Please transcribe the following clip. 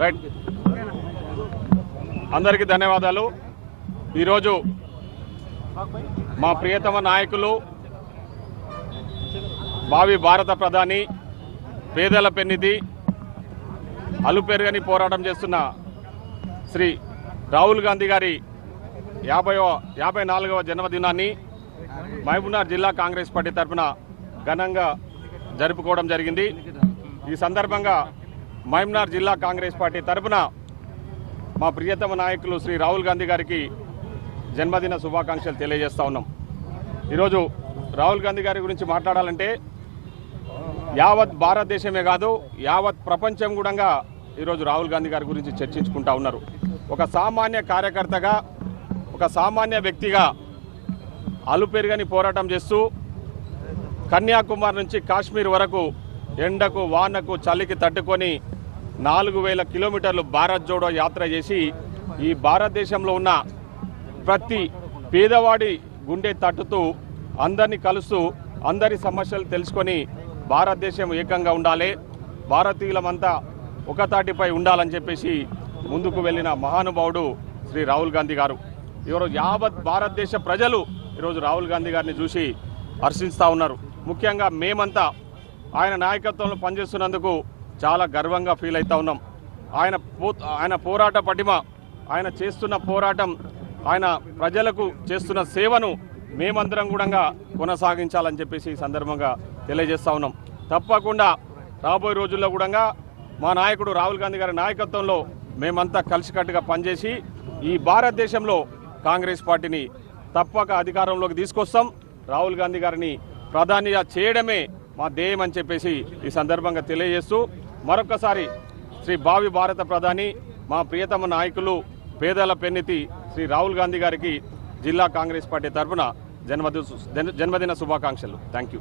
Right అందరికీ ధన్యవాదాలు. ఈరోజు మా ప్రియతమ నాయకులు భావి భారత ప్రధాని పేదల పెన్నిధి అలుపెరుగని పోరాటం చేస్తున్న శ్రీ రాహుల్ గాంధీ గారి యాభైవ యాభై నాలుగవ జన్మదినాన్ని మహబూబ్నగర్ జిల్లా కాంగ్రెస్ పార్టీ తరఫున ఘనంగా జరుపుకోవడం జరిగింది. ఈ సందర్భంగా మహబూబ్నగర్ జిల్లా కాంగ్రెస్ పార్టీ తరఫున మా ప్రియతమ నాయకులు శ్రీ రాహుల్ గాంధీ గారికి జన్మదిన శుభాకాంక్షలు తెలియజేస్తా ఉన్నాం. ఈరోజు రాహుల్ గాంధీ గారి గురించి మాట్లాడాలంటే యావత్ భారతదేశమే కాదు యావత్ ప్రపంచం కూడా ఈరోజు రాహుల్ గాంధీ గారి గురించి చర్చించుకుంటా ఉన్నారు. ఒక సామాన్య కార్యకర్తగా ఒక సామాన్య వ్యక్తిగా అలుపెరుగని పోరాటం చేస్తూ కన్యాకుమారి నుంచి కాశ్మీర్ వరకు ఎండకు వానకు చలికి తట్టుకొని నాలుగు వేల కిలోమీటర్లు భారత్ జోడో యాత్ర చేసి ఈ భారతదేశంలో ఉన్న ప్రతి పేదవాడి గుండె తట్టుతూ అందరినీ కలుస్తూ అందరి సమస్యలు తెలుసుకొని భారతదేశం ఏకంగా ఉండాలి. భారతీయులమంతా ఒకతాటిపై ఉండాలని చెప్పేసి ముందుకు వెళ్ళిన మహానుభావుడు శ్రీ రాహుల్ గాంధీ గారు. ఈరోజు యావత్ భారతదేశ ప్రజలు ఈరోజు రాహుల్ గాంధీ గారిని చూసి హర్షిస్తూ ఉన్నారు. ముఖ్యంగా మేమంతా ఆయన నాయకత్వంలో పనిచేస్తున్నందుకు చాలా గర్వంగా ఫీల్ అవుతా ఉన్నాం. ఆయన పో ఆయన పోరాట పటిమ ఆయన చేస్తున్న పోరాటం ఆయన ప్రజలకు చేస్తున్న సేవను మేమందరం కూడా కొనసాగించాలని చెప్పేసి ఈ సందర్భంగా తెలియజేస్తా ఉన్నాం. తప్పకుండా రాబోయే రోజుల్లో కూడా మా నాయకుడు రాహుల్ గాంధీ గారి నాయకత్వంలో మేమంతా కలిసికట్టుగా పనిచేసి ఈ భారతదేశంలో కాంగ్రెస్ పార్టీని తప్పక అధికారంలోకి తీసుకొస్తాం. రాహుల్ గాంధీ గారిని ప్రధానిగా చేయడమే మా ధ్యేయం అని చెప్పేసి ఈ సందర్భంగా తెలియజేస్తూ మరొకసారి శ్రీ భావి భారత ప్రధాని మా ప్రియతమ నాయకులు పేదల పెన్నితి శ్రీ రాహుల్ గాంధీ గారికి జిల్లా కాంగ్రెస్ పార్టీ తరఫున జన్మదిన జన్మదిన శుభాకాంక్షలు. Thank you